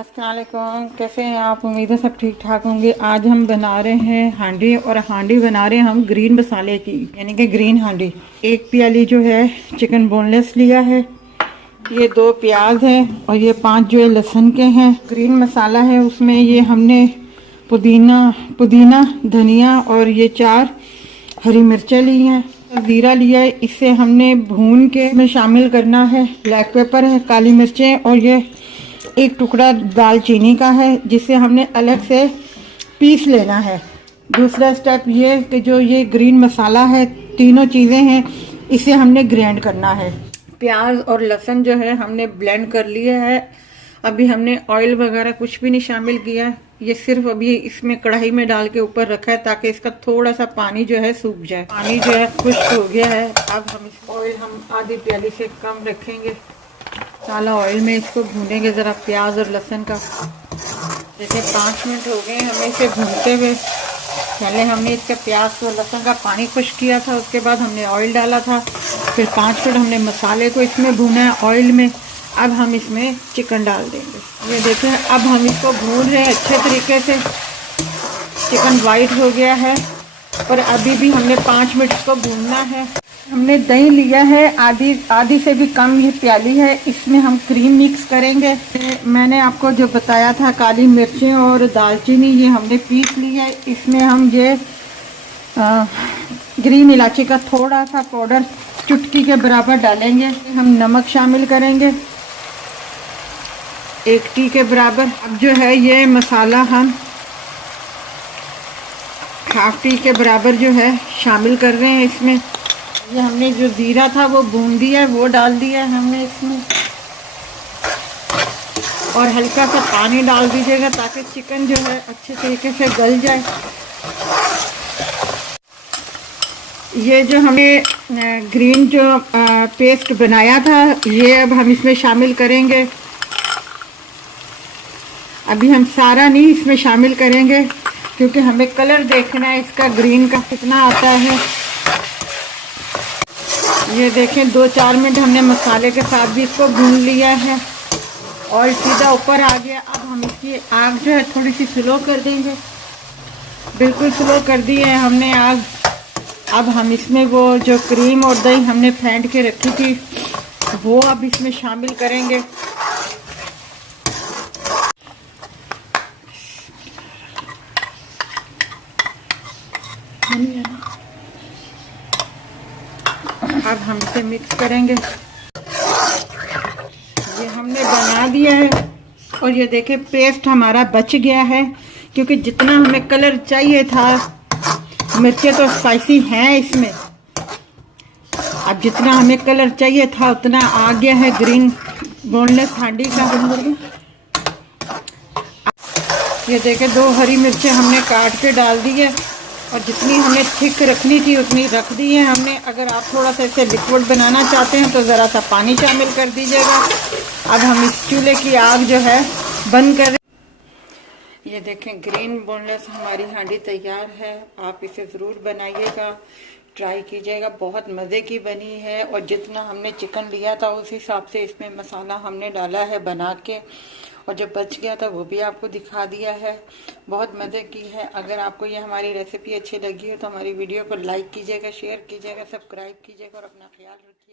अस्सलाम वालेकुम, कैसे हैं आप? उम्मीद है सब ठीक ठाक होंगे। आज हम बना रहे हैं हांडी, और हांडी बना रहे हैं हम ग्रीन मसाले की, यानी कि ग्रीन हांडी। एक प्याली जो है चिकन बोनलेस लिया है, ये 2 प्याज है और ये 5 जो है लहसुन के हैं। ग्रीन मसाला है, उसमें ये हमने पुदीना धनिया और ये 4 हरी मिर्चें ली हैं, जीरा लिया है, इसे हमने भून के में शामिल करना है। ब्लैक पेपर है, काली मिर्चें और ये एक टुकड़ा दालचीनी का है, जिसे हमने अलग से पीस लेना है। दूसरा स्टेप ये कि जो ये ग्रीन मसाला है, तीनों चीज़ें हैं, इसे हमने ग्राइंड करना है। प्याज और लहसुन जो है हमने ब्लेंड कर लिया है। अभी हमने ऑयल वगैरह कुछ भी नहीं शामिल किया, ये सिर्फ अभी इसमें कढ़ाई में डाल के ऊपर रखा है ताकि इसका थोड़ा सा पानी जो है सूख जाए। पानी जो है खुश्क हो गया है। अब हम ऑयल आधी प्याली से कम रखेंगे, काला ऑयल में इसको भूनेंगे ज़रा प्याज और लहसुन का। जैसे 5 मिनट हो गए हमें इसे भूनते हुए। पहले हमने इसका प्याज और लहसुन का पानी खुश्क किया था, उसके बाद हमने ऑयल डाला था, फिर 5 मिनट हमने मसाले को इसमें भूना है ऑयल में। अब हम इसमें चिकन डाल देंगे। ये देखें, अब हम इसको भून रहे हैं अच्छे तरीके से। चिकन वाइट हो गया है, पर अभी भी हमने 5 मिनट इसको भूनना है। हमने दही लिया है, आधी से भी कम ये प्याली है, इसमें हम क्रीम मिक्स करेंगे। मैंने आपको जो बताया था, काली मिर्चें और दालचीनी ये हमने पीस ली है। इसमें हम ये ग्रीन इलायची का थोड़ा सा पाउडर चुटकी के बराबर डालेंगे। हम नमक शामिल करेंगे 1 टी के बराबर। अब जो है ये मसाला हम 1/2 टी के बराबर जो है शामिल कर रहे हैं इसमें। ये हमने जो जीरा था वो भून दिया है, वो डाल दिया है हमने इसमें, और हल्का सा पानी डाल दीजिएगा ताकि चिकन जो है अच्छे तरीके से गल जाए। ये जो हमने ग्रीन जो पेस्ट बनाया था, ये अब हम इसमें शामिल करेंगे। अभी हम सारा नहीं इसमें शामिल करेंगे, क्योंकि हमें कलर देखना है इसका ग्रीन का कितना आता है। ये देखें 2-4 मिनट हमने मसाले के साथ भी इसको भून लिया है, और सीधा ऊपर आ गया। अब हम इसकी आग जो है थोड़ी सी स्लो कर देंगे, बिल्कुल स्लो कर दी है हमने आग। अब हम इसमें वो जो क्रीम और दही हमने फेंट के रखी थी, वो अब इसमें शामिल करेंगे। अब हम इसे मिक्स करेंगे। ये हमने बना दिया है, और ये देखें पेस्ट हमारा बच गया है, क्योंकि जितना हमें कलर चाहिए था, मिर्चें तो स्पाइसी हैं इसमें, अब जितना हमें कलर चाहिए था उतना आ गया है ग्रीन बोनलेस हांडी का। ये देखें 2 हरी मिर्चें हमने काट के डाल दी है, और जितनी हमें थिक रखनी थी उतनी रख दी है हमने। अगर आप थोड़ा सा इसे लिक्विड बनाना चाहते हैं तो ज़रा सा पानी शामिल कर दीजिएगा। अब हम इस चूल्हे की आग जो है बंद कर। ये देखें ग्रीन बोनलेस हमारी हांडी तैयार है। आप इसे ज़रूर बनाइएगा, ट्राई कीजिएगा, बहुत मज़े की बनी है। और जितना हमने चिकन लिया था उस हिसाब से इसमें मसाला हमने डाला है बना के, और जो बच गया था वो भी आपको दिखा दिया है। बहुत मज़े की है। अगर आपको ये हमारी रेसिपी अच्छी लगी हो तो हमारी वीडियो को लाइक कीजिएगा, शेयर कीजिएगा, सब्सक्राइब कीजिएगा, और अपना ख्याल रखिए।